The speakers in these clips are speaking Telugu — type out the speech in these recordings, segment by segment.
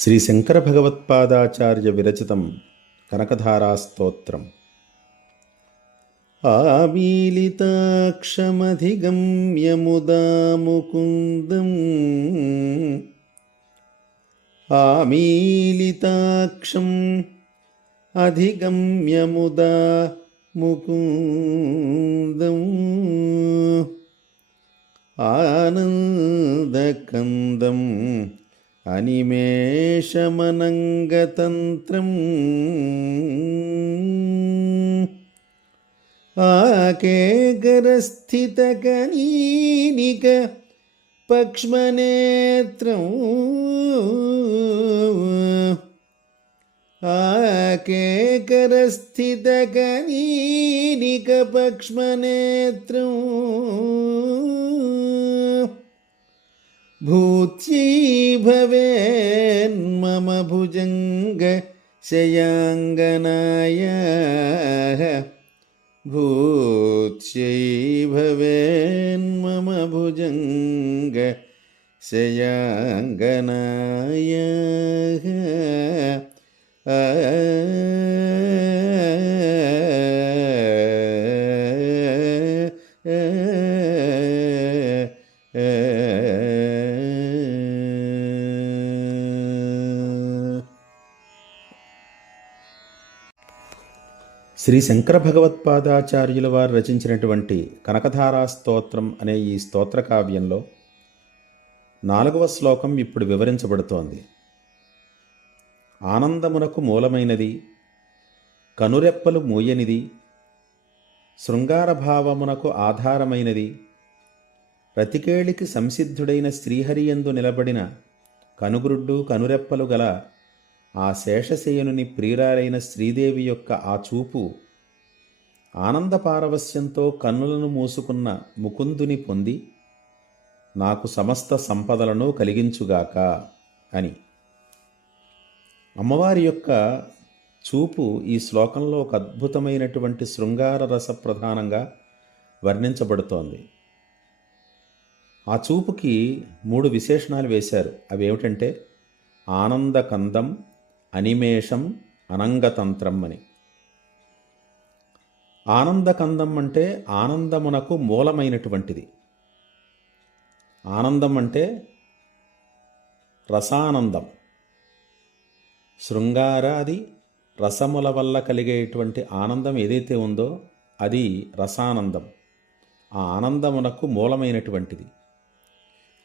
శ్రీ శంకర భగవత్పాదాచార్య విరచితం కనకధారాస్తోత్రం. ఆమీలితాక్షమధిగమ్య ముదా ముకుందం ఆమీలితాక్షం అధిగమ్య ముదా ముకుందం ఆనందకందం అనిమేషమనంగతంత్రం ఆకేకరస్థితకనీనిక పక్ష్మనేత్రం ఆకేకరస్థితకనీనిక పక్ష్మనేత్రం భూత్యై భవేన్మమ భుజంగ శయాంగనాయ భూత్యై భవేన్మమ భుజంగ శయాంగనాయ శ్రీ శంకర భగవత్పాదాచార్యుల వారు రచించినటువంటి కనకధారా స్తోత్రం అనే ఈ స్తోత్ర కావ్యంలో 4వ శ్లోకం ఇప్పుడు వివరించబడుతోంది. ఆనందమునకు మూలమైనది, కనురెప్పలు మూయనిది, శృంగార భావమునకు ఆధారమైనది, రతికేళికి సంసిద్ధుడైన శ్రీహరియందు నిలబడిన కనుగ్రుడ్డు కనురెప్పలు గల ఆ శేషశయనుని ప్రియురాలైన శ్రీదేవి యొక్క ఆ చూపు ఆనంద పారవస్యంతో కన్నులను మూసుకున్న ముకుందుని పొంది నాకు సమస్త సంపదలను కలిగించుగాక అని. అమ్మవారి యొక్క చూపు ఈ శ్లోకంలో ఒక అద్భుతమైనటువంటి శృంగార రస ప్రధానంగా వర్ణించబడుతోంది. ఆ చూపుకి 3 విశేషణాలు వేశారు. అవి ఏమిటంటే ఆనందకందం, అనిమేషం, అనంగతంత్రం అని. ఆనందకందం అంటే ఆనందమునకు మూలమైనటువంటిది. ఆనందం అంటే రసానందం, శృంగారాది రసముల వల్ల కలిగేటువంటి ఆనందం ఏదైతే ఉందో అది రసానందం. ఆ ఆనందమునకు మూలమైనటువంటిది.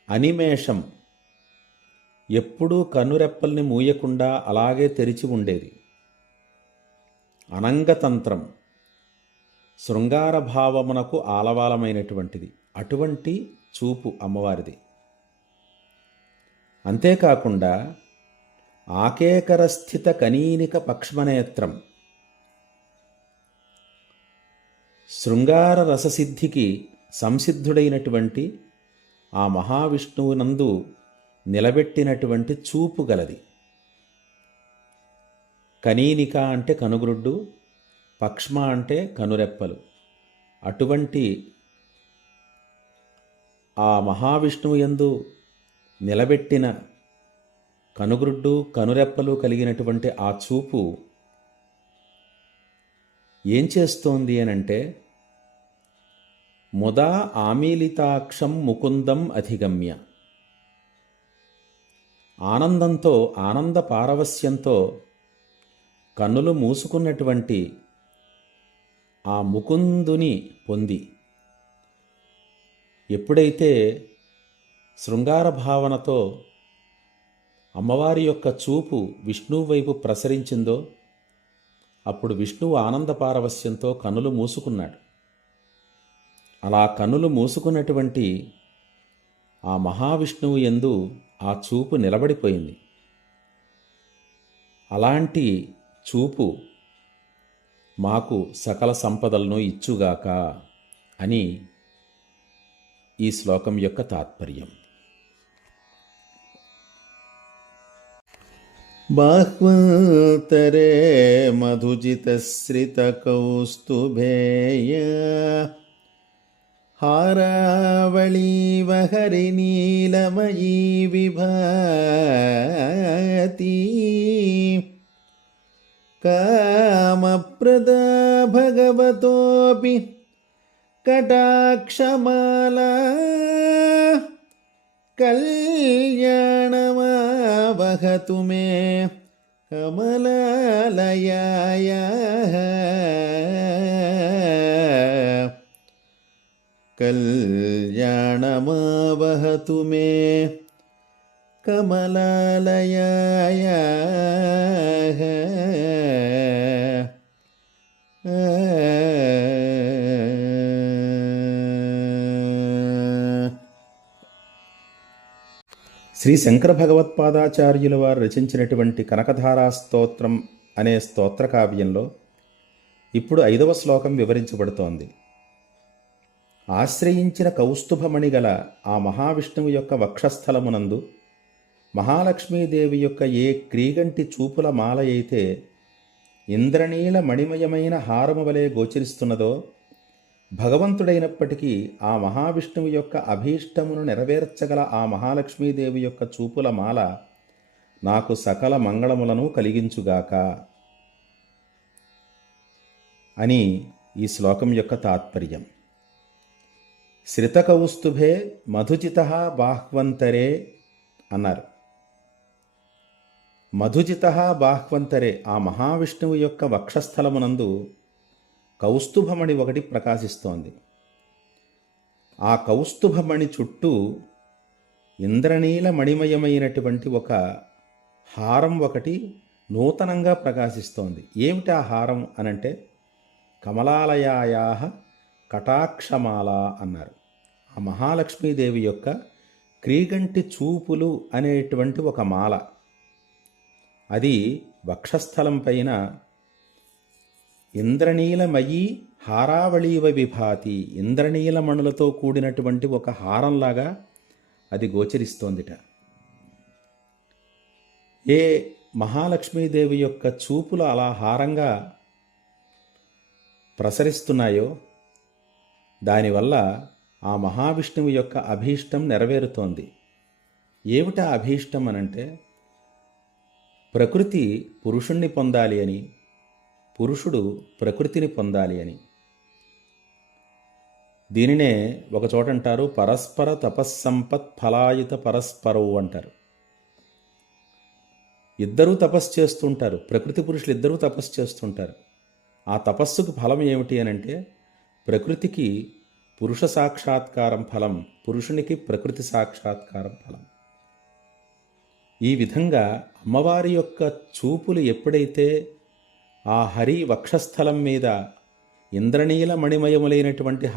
అనిమేషం, ఎప్పుడూ కన్నురెప్పల్ని మూయకుండా అలాగే తెరిచి ఉండేది. అనంగతంత్రం, శృంగార భావమునకు ఆలవాలమైనటువంటిది. అటువంటి చూపు అమ్మవారిది. అంతేకాకుండా ఆకేకరస్థిత కనీనిక పక్ష్మనేత్రం, శృంగార రససిద్ధికి సంసిద్ధుడైనటువంటి ఆ మహావిష్ణువునందు నిలబెట్టినటువంటి చూపు గలది. కనీనిక అంటే కనుగ్రుడ్డు, పక్ష్మ అంటే కనురెప్పలు. అటువంటి ఆ మహావిష్ణువు యందు నిలబెట్టిన కనుగ్రుడ్డు కనురెప్పలు కలిగినటువంటి ఆ చూపు ఏం చేస్తోంది అనంటే ముదా ఆమీలితాక్షం ముకుందం అధిగమ్య, ఆనందంతో ఆనంద పారవస్యంతో కన్నులు మూసుకున్నటువంటి ఆ ముకుందుని పొంది, ఎప్పుడైతే శృంగార భావనతో అమ్మవారి యొక్క చూపు విష్ణువు వైపు ప్రసరించిందో అప్పుడు విష్ణువు ఆనంద పారవస్యంతో కన్నులు మూసుకున్నాడు. అలా కన్నులు మూసుకున్నటువంటి ఆ మహావిష్ణువు యందు ఆ చూపు నిలబడిపోయింది. అలాంటి చూపు మాకు సకల సంపదలను ఇచ్చుగాక అని ఈ శ్లోకం యొక్క తాత్పర్యం. బాహ్వంతరే మధుజితశ్రితకౌస్తుభేయ हारावळीव हरिनीलमयी विभाति కామప్రదా భగవతోపి కటాక్షమాలా కళ్యాణమావహతు మే కమలాలయాయ. కళ్యాణమావహతు మే కమలాలయాయ. శ్రీ శంకర భగవత్పాదాచార్యుల వారు రచించినటువంటి కనకధారా స్తోత్రం అనే స్తోత్ర కావ్యంలో ఇప్పుడు 5వ శ్లోకం వివరించబడుతోంది. ఆశ్రయించిన కౌస్తుభమణి గల ఆ మహావిష్ణువు యొక్క వక్షస్థలమునందు మహాలక్ష్మీదేవి యొక్క ఏ క్రీగంటి చూపుల మాల అయితే ఇంద్రనీల మణిమయమైన హారము వలె గోచరిస్తున్నదో, భగవంతుడైనప్పటికీ ఆ మహావిష్ణువు యొక్క అభీష్టమును నెరవేర్చగల ఆ మహాలక్ష్మీదేవి యొక్క చూపుల మాల నాకు సకల మంగళములను కలిగించుగాక అని ఈ శ్లోకం యొక్క తాత్పర్యం. శ్రితకౌస్తుభే మధుచితః బాహ్వంతరే అన్నారు. మధుచితః బాహ్వంతరే ఆ మహావిష్ణువు యొక్క వక్షస్థలమునందు కౌస్తుభమణి ఒకటి ప్రకాశిస్తోంది. ఆ కౌస్తుభమణి చుట్టూ ఇంద్రనీల మణిమయమైనటువంటి ఒక హారం ఒకటి నూతనంగా ప్రకాశిస్తోంది. ఏమిటి ఆ హారం అనంటే కమలాలయాయా కటాక్షమాల అన్నారు. ఆ మహాలక్ష్మీదేవి యొక్క క్రీగంటి చూపులు అనేటువంటి ఒక మాల, అది వక్షస్థలం పైన ఇంద్రనీలమయీ హారావళీవ విభాతి, ఇంద్రనీలమణులతో కూడినటువంటి ఒక హారంలాగా అది గోచరిస్తోందిట. ఏ మహాలక్ష్మీదేవి యొక్క చూపులు అలా హారంగా ప్రసరిస్తున్నాయో దానివల్ల ఆ మహావిష్ణువు యొక్క అభీష్టం నెరవేరుతోంది. ఏమిటా అభీష్టం అనంటే ప్రకృతి పురుషుణ్ణి పొందాలి అని, పురుషుడు ప్రకృతిని పొందాలి అని. దీనినే ఒక చోట అంటారు పరస్పర తపస్సంపత్ ఫలాయుత పరస్పరవు అంటారు. ఇద్దరూ తపస్సు చేస్తుంటారు, ప్రకృతి పురుషులు ఇద్దరూ తపస్సు చేస్తుంటారు. ఆ తపస్సుకు ఫలం ఏమిటి అనంటే ప్రకృతికి పురుష సాక్షాత్కారం ఫలం, పురుషునికి ప్రకృతి సాక్షాత్కారం ఫలం. ఈ విధంగా అమ్మవారి యొక్క చూపులు ఎప్పుడైతే ఆ హరి వక్షస్థలం మీద ఇంద్రనీల మణిమయములైనటువంటి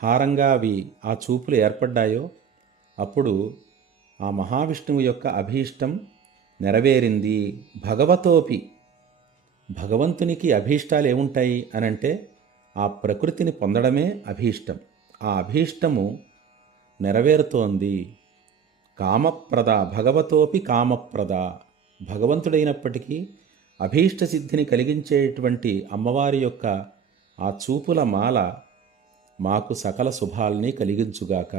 హారంగా అవి ఆ చూపులు ఏర్పడ్డాయో అప్పుడు ఆ మహావిష్ణువు యొక్క అభీష్టం నెరవేరింది. భగవతోపి, భగవంతునికి అభీష్టాలు ఏముంటాయి అనంటే ఆ ప్రకృతిని పొందడమే అభీష్టం. ఆ అభీష్టము నెరవేరుతోంది. కామప్రద, భగవతోపి కామప్రద, భగవంతుడైనప్పటికీ అభీష్ట సిద్ధిని కలిగించేటువంటి అమ్మవారి యొక్క ఆ చూపుల మాల మాకు సకల శుభాల్ని కలిగించుగాక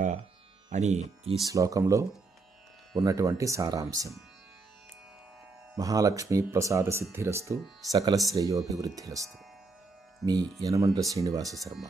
అని ఈ శ్లోకంలో ఉన్నటువంటి సారాంశం. మహాలక్ష్మీ ప్రసాద సిద్ధిరస్తు, సకల శ్రేయోభివృద్ధిరస్తు. మీ యనమండ్ర శ్రీనివాస శర్మ.